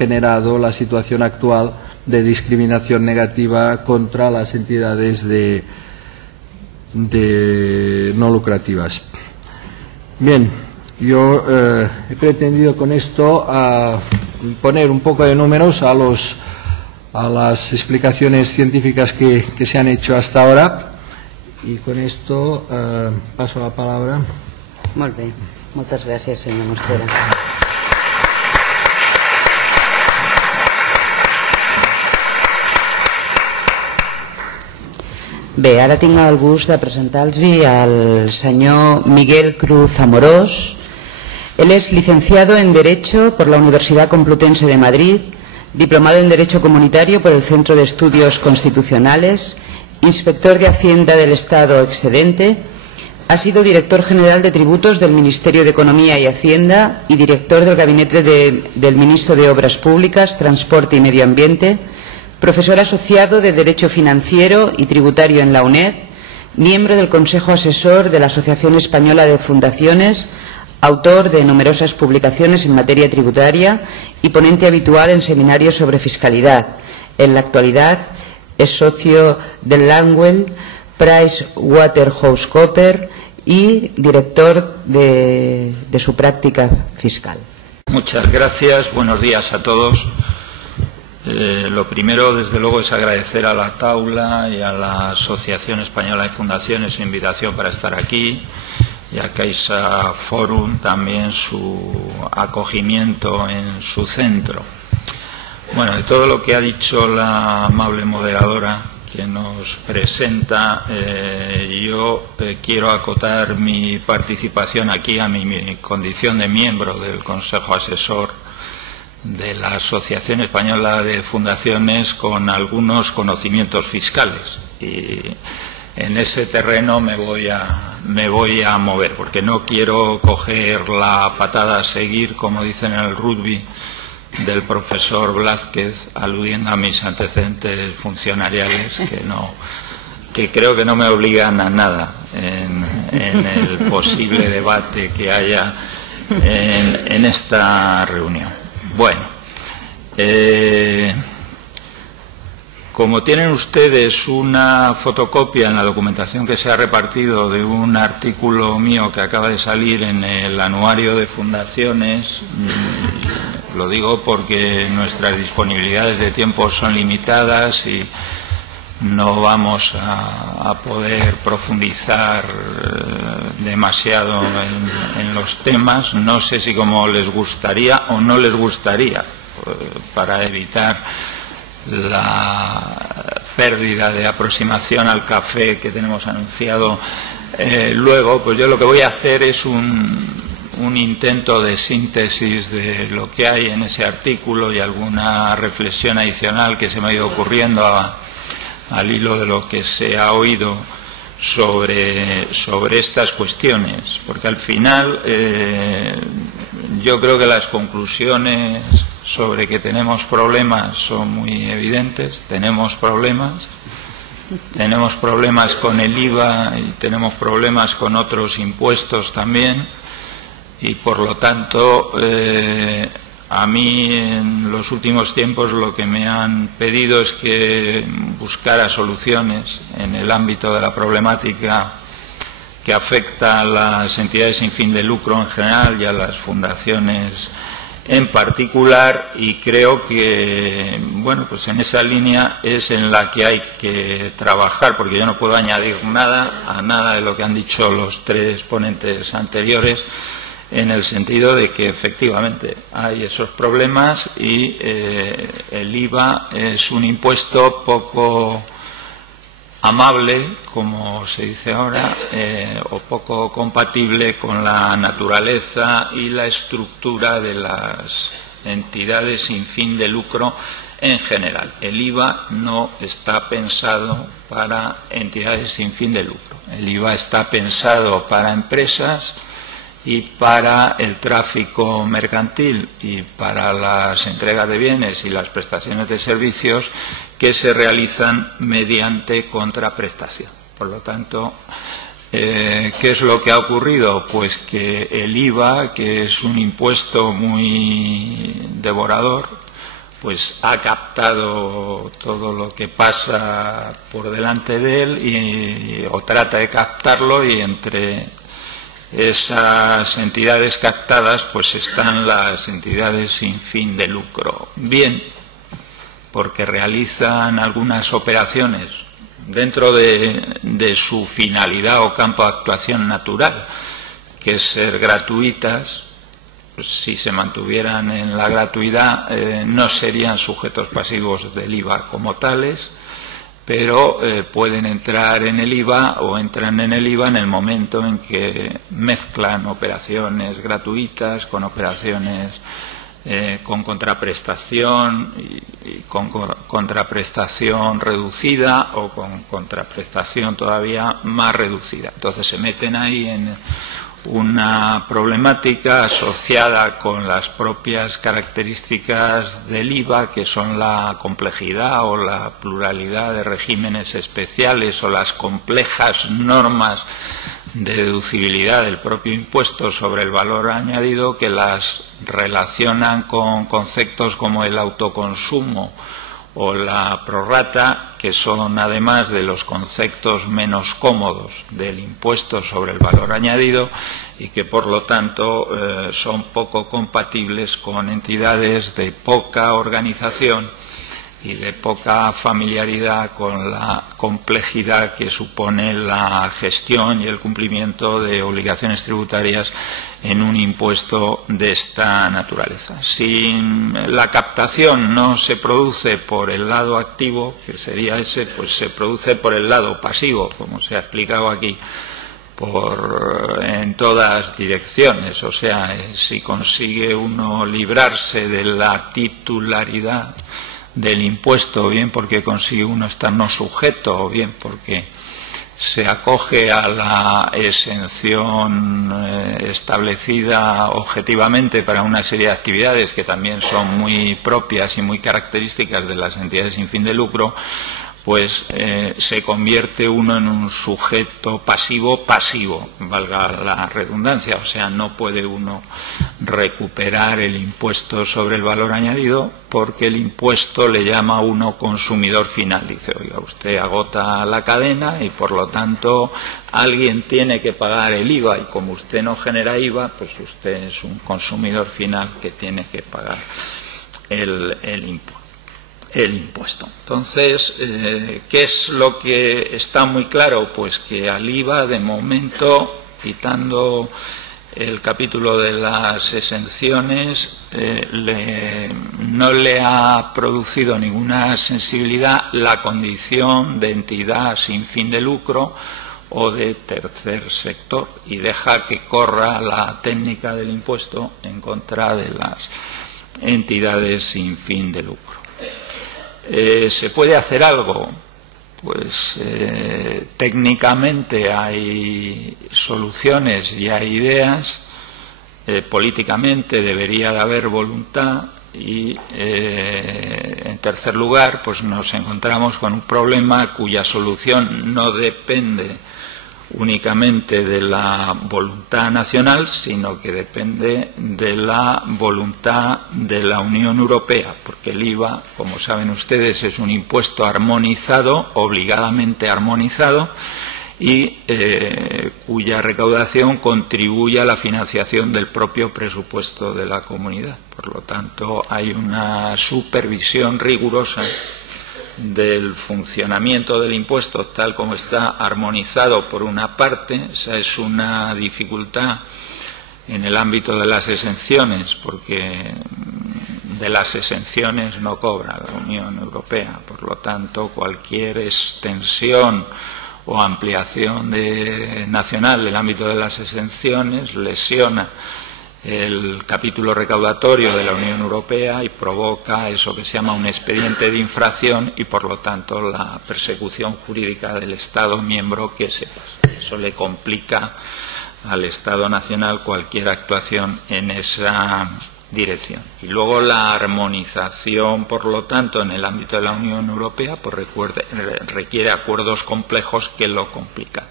generado la situación actual de discriminación negativa contra las entidades no lucrativas. Bien, yo he pretendido con esto poner un poco de números a las explicaciones científicas que se han hecho hasta ahora, y con esto paso la palabra. Molt bé, moltes gràcies, senyor Mostera. Bé, ara tinc el gust de presentar-los al senyor Miguel Cruz Amorós. Él es licenciado en Derecho por la Universidad Complutense de Madrid, diplomado en Derecho Comunitario por el Centro de Estudios Constitucionales, inspector de Hacienda del Estado excedente, ha sido director general de tributos del Ministerio de Economía y Hacienda y director del gabinete del Ministro de Obras Públicas, Transporte y Medio Ambiente, profesor asociado de Derecho Financiero y Tributario en la UNED, miembro del Consejo Asesor de la Asociación Española de Fundaciones, autor de numerosas publicaciones en materia tributaria y ponente habitual en seminarios sobre fiscalidad. En la actualidad es socio del Landwehr, PricewaterhouseCoopers y director de su práctica fiscal. Muchas gracias, buenos días a todos. Lo primero, desde luego, es agradecer a la Taula y a la Asociación Española de Fundaciones su invitación para estar aquí, y a Caixa Forum también su acogimiento en su centro. Bueno, de todo lo que ha dicho la amable moderadora que nos presenta, yo quiero acotar mi participación aquí a mi condición de miembro del Consejo Asesor de la Asociación Española de Fundaciones con algunos conocimientos fiscales, y en ese terreno me voy a mover, porque no quiero coger la patada a seguir, como dicen en el rugby, del profesor Blázquez, aludiendo a mis antecedentes funcionariales, que creo que no me obligan a nada en el posible debate que haya en esta reunión. Bueno, como tienen ustedes una fotocopia en la documentación que se ha repartido de un artículo mío que acaba de salir en el Anuario de Fundaciones, lo digo porque nuestras disponibilidades de tiempo son limitadas y no vamos a poder profundizar demasiado en los temas. No sé si como les gustaría o no les gustaría, para evitar la pérdida de aproximación al café que tenemos anunciado luego, pues yo lo que voy a hacer es un intento de síntesis de lo que hay en ese artículo y alguna reflexión adicional que se me ha ido ocurriendo al hilo de lo que se ha oído sobre estas cuestiones, porque al final yo creo que las conclusiones sobre que tenemos problemas son muy evidentes. Tenemos problemas con el IVA y tenemos problemas con otros impuestos también, y por lo tanto a mí en los últimos tiempos lo que me han pedido es que buscara soluciones en el ámbito de la problemática que afecta a las entidades sin fin de lucro en general y a las fundaciones en particular, y creo que, bueno, pues en esa línea es en la que hay que trabajar, porque yo no puedo añadir nada a nada de lo que han dicho los tres ponentes anteriores, en el sentido de que efectivamente hay esos problemas y el IVA es un impuesto poco amable, como se dice ahora, o poco compatible con la naturaleza y la estructura de las entidades sin fin de lucro en general. El IVA no está pensado para entidades sin fin de lucro. El IVA está pensado para empresas y para el tráfico mercantil y para las entregas de bienes y las prestaciones de servicios que se realizan mediante contraprestación. Por lo tanto, ¿qué es lo que ha ocurrido? Pues que el IVA, que es un impuesto muy devorador, pues ha captado todo lo que pasa por delante de él o trata de captarlo, y entre esas entidades captadas pues están las entidades sin fin de lucro, bien porque realizan algunas operaciones dentro de su finalidad o campo de actuación natural, que es ser gratuitas. Si se mantuvieran en la gratuidad no serían sujetos pasivos del IVA como tales, pero pueden entrar en el IVA o entran en el IVA en el momento en que mezclan operaciones gratuitas con operaciones con contraprestación y con contraprestación reducida o con contraprestación todavía más reducida. Entonces se meten ahí en una problemática asociada con las propias características del IVA, que son la complejidad o la pluralidad de regímenes especiales o las complejas normas de deducibilidad del propio impuesto sobre el valor añadido, que las relacionan con conceptos como el autoconsumo o la prorrata, que son, además de los conceptos menos cómodos del impuesto sobre el valor añadido, y que por lo tanto son poco compatibles con entidades de poca organización y de poca familiaridad con la complejidad que supone la gestión y el cumplimiento de obligaciones tributarias en un impuesto de esta naturaleza. Si la captación no se produce por el lado activo, que sería ese, pues se produce por el lado pasivo, como se ha explicado aquí, en todas direcciones. O sea, si consigue uno librarse de la titularidad del impuesto, bien porque consigue uno estar no sujeto, o bien porque se acoge a la exención establecida objetivamente para una serie de actividades que también son muy propias y muy características de las entidades sin fin de lucro, pues se convierte uno en un sujeto pasivo, valga la redundancia. O sea, no puede uno recuperar el impuesto sobre el valor añadido porque el impuesto le llama a uno consumidor final. Dice, oiga, usted agota la cadena y por lo tanto alguien tiene que pagar el IVA, y como usted no genera IVA, pues usted es un consumidor final que tiene que pagar el impuesto. Entonces, ¿qué es lo que está muy claro? Pues que al IVA, de momento, quitando el capítulo de las exenciones, no le ha producido ninguna sensibilidad la condición de entidad sin fin de lucro o de tercer sector, y deja que corra la técnica del impuesto en contra de las entidades sin fin de lucro. ¿Se puede hacer algo? Pues técnicamente hay soluciones y hay ideas, políticamente debería de haber voluntad, y en tercer lugar pues nos encontramos con un problema cuya solución no depende únicamente de la voluntad nacional, sino que depende de la voluntad de la Unión Europea, porque el IVA, como saben ustedes, es un impuesto armonizado, obligadamente armonizado, y cuya recaudación contribuye a la financiación del propio presupuesto de la comunidad. Por lo tanto, hay una supervisión rigurosa del funcionamiento del impuesto tal como está armonizado por una parte. Esa es una dificultad en el ámbito de las exenciones, porque de las exenciones no cobra la Unión Europea. Por lo tanto, cualquier extensión o ampliación nacional del ámbito de las exenciones lesiona el capítulo recaudatorio de la Unión Europea y provoca eso que se llama un expediente de infracción, y por lo tanto la persecución jurídica del Estado miembro que se pasa. Eso le complica al Estado nacional cualquier actuación en esa dirección. Y luego la armonización, por lo tanto, en el ámbito de la Unión Europea, pues requiere acuerdos complejos que lo complican.